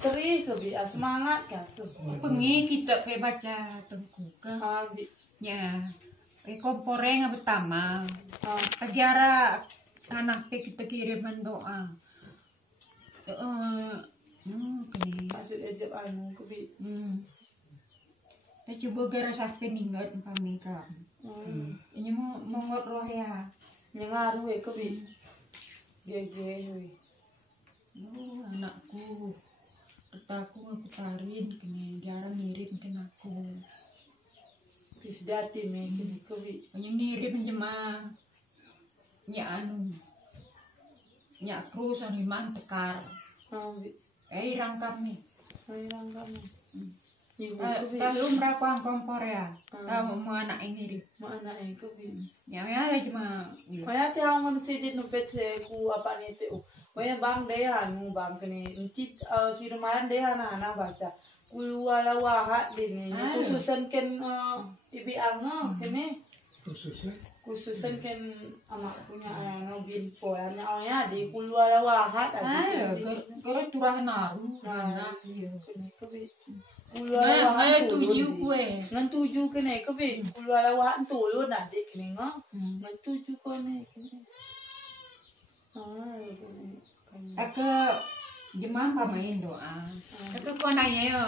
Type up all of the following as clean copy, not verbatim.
Teri ke bi semangat kan tuh. Pengi kita pe baca tengku ke. Ya. Komporeng pertama. Acara anak pe kita kiriman doa. Kini. Masuk ejep anu ke bi. Kita coba gara sampai ningat kami kan. Ini mau roh ya. Nyengaruh ke bi. Gege. Anakku. Aku ngaputarin kene jarang ngirim kan aku. Bis dati me kini kebi. Yang ngirim jema nya anu. Nya krus anu man tekar. Bi. Irang kami. Irang kami. Ibu kebi. Kalau berapa kompor ya? Tahu mau anak ini ri. Mau anak ini kebi. Ya ada cuma. Kaya ti ang ngon sidin no pete ku apa ni te. Kaya bang dehan mu bang kini. Entit si rumahan dehan na baca. Kulwala wahat din ni. Khususan ken ibi ang kene. Khususan ken anak punya ano binpo ana awnya di kulwala wahat ada. Kalau turah naru. Nah, kene kebi. Ngan tujuh kue. Ngan tujuh kene kebi. Kulwala wahat tulun adik kene ngan tujuh kene. Aku jemaah pamain doa. Aku kau nanya ya.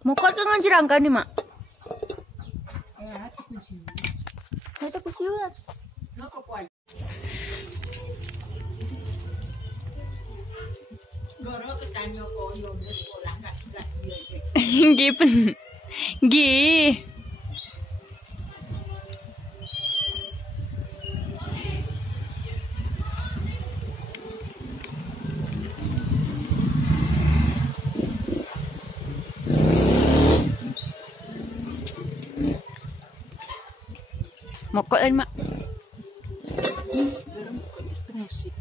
Mukha ka nga jirang ka ni ma. Ya, aku sih. Ito ko siya. Nako po. Goro ketanyo ko yung sekolah nggak Gi pen. Gi. Mokok kan mak. Musik.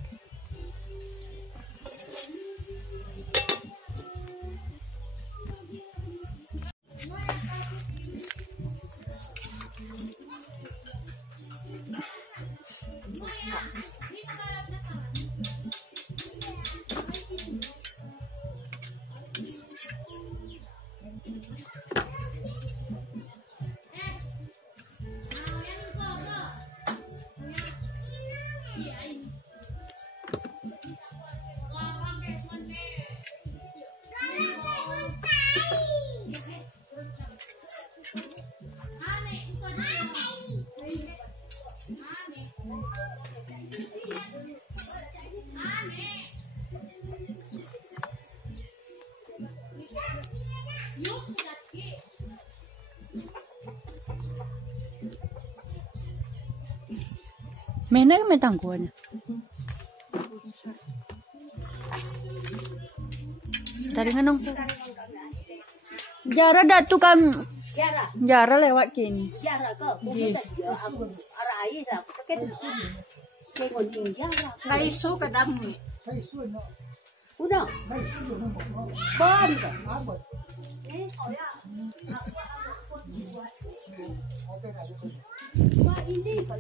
Mana ka metangkuan? Tari nganong. Jara datu kam. Jara lewat kini. Jara ke, bukan dia aku arai lah, pakai kayak kucing jara. Kaiso kadang ni. Udah, ban ke? Wah ini kan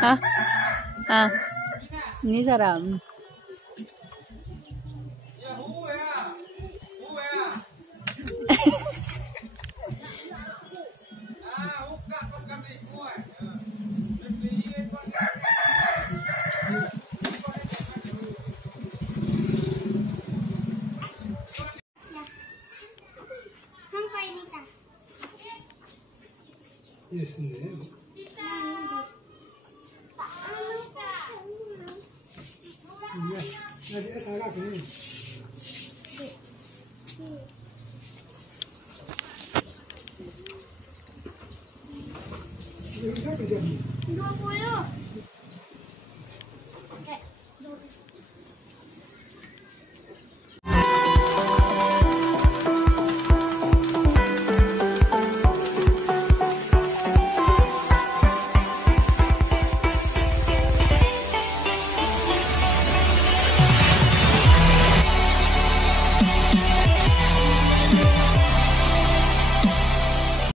Hah? Ah. Ini saram. Yes, ne. Ya, jadi salah ini. Ini kan 20.